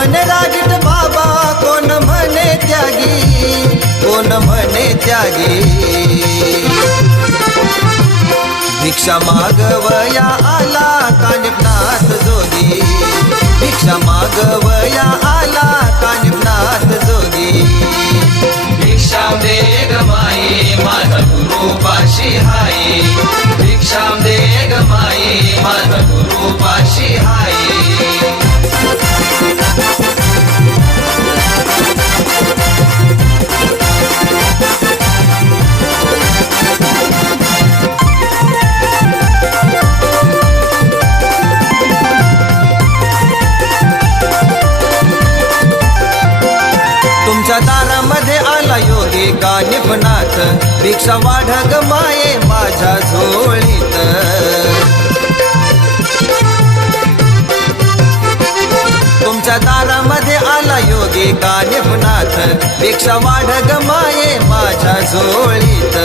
मन रागीट बाबा कोण म्हणे त्यागी कोण म्हणे त्यागी. भिक्षा मागवया आला कानिपनाथ जोगी. भिक्षा मागवया आला कानिपनाथ जोगी. भिक्षा दे गमाई माझा गुरु पाशी हाई तुमच्या दारामध्ये आला योगी कानिपनाथ भिक्षा वाढग माये माझ्या झोळीत. तुमच्या दारामध्ये आला योगी कानिपनाथ भिक्षा वाढग माये माझ्या झोळीत.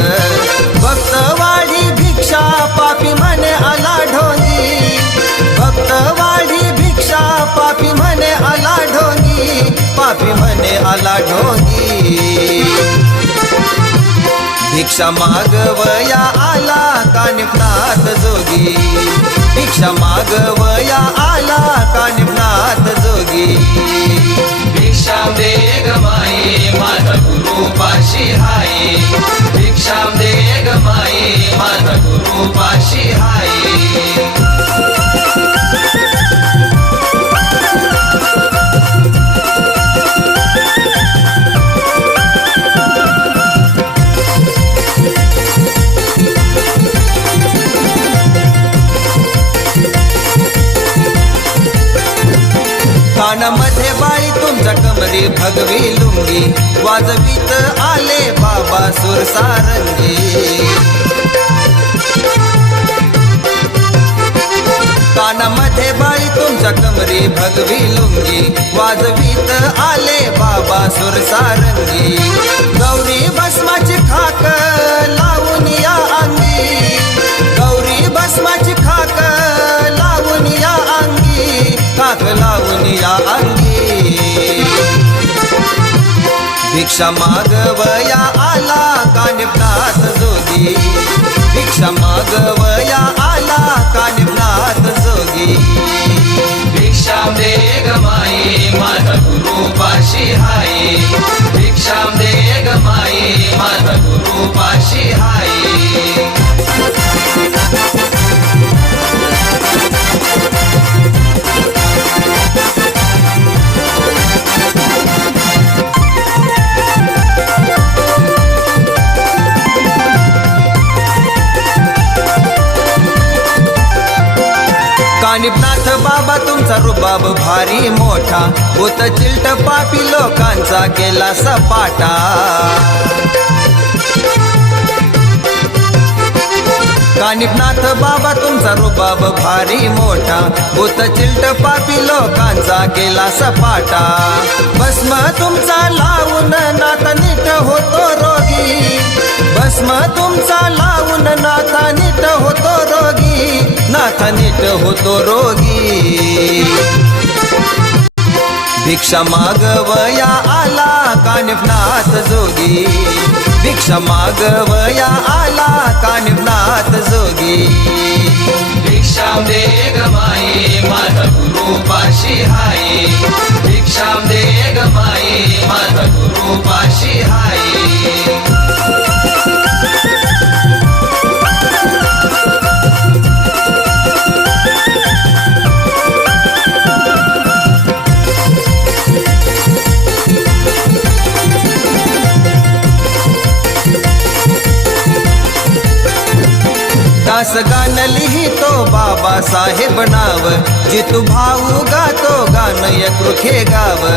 भक्त वाढी भिक्षा पापी म्हणे आला ढोंगी. माफी म्हणे आला ढोंगी. भिक्षा मागवया आला कानिपनाथ जोगी? भिक्षा मागवया आला कानिपनाथ जोगी? भिक्षा दे माई माझा गुरु पाशी आहे भिक्षा कानामध्ये तुमच्या कमरी भगवी लुंगी. वाजवीत आले बाबा सुर सारंगी. कानामध्ये बाळी तुमच्या कमरी भगवी लुंगी. वाजवीत आले बाबा सुर सारंगी. भिक्षा मागवया आला कानिपनाथ जोगी. भिक्षा मागवया आला कानिपनाथ जोगी. भिक्षा देग ग माये माझा गुरु पाशी हाय. भिक्षा देग ग माये माझा गुरु पाशी हाय. बाबा रुबाब भारी मोठा. होत चिलट पापी लोकांचा केला सपाटा. कानिपनाथ बाबा तुमचा रुबाब भारी मोठा? होत चिलट पापी लोकांचा केला सपाटा. भस्म तुमचा लावून नाता नीट होतो रोगी. भस्म तुमचा लावून नाता नीट नीट होतो रोगी. भिक्षा मागवया आला कानिफनाथ जोगी. भिक्षा मागवया आला कानिफनाथ जोगी. भिक्षा दे ग माझा गुरु पाशी हाये. भिक्षा दे ग माझा गुरु पाशी दास गान लिहितो बाबा साहेब नाव. जितू भाऊ गातो गान यकृखे गाव.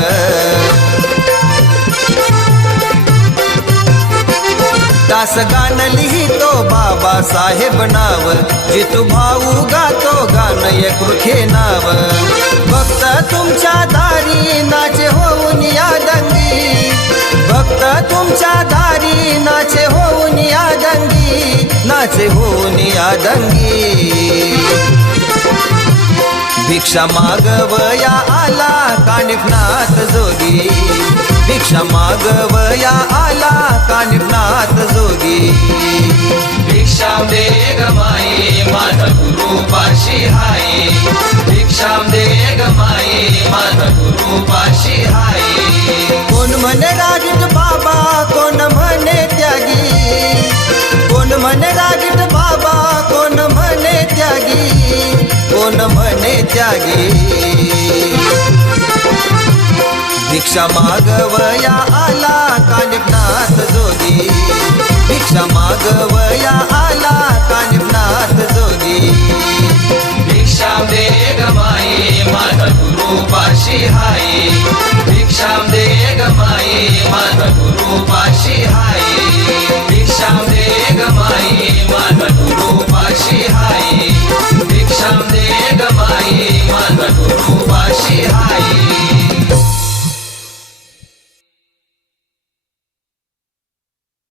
दास गान लिहितो बाबा साहेब नाव. जितू भाऊ गातो गान यकृखे नाव. भक्त तुमच्या दारी नाचे होऊन या दंगी. भक्त तुमच्या दारी नाचे होऊन या दंगी. नाचे दंगी भिक्षा मागवया आला कानिफनाथ जोगी. भिक्षा मागवया आला कानिफनाथ जोगी. भिक्षा दे ग माई माझा गुरु पाशी हाय. भिक्षा दे ग माई माझा गुरु पाशी हाय. म्हणे भिक्षा मागवया आला कानिपनाथ जोगी. भिक्षा मागवया आला कानिपनाथ जोगी. भिक्षा दे माई माझा गुरु पाशी हाय. भिक्षा दे ग माई माझा गुरु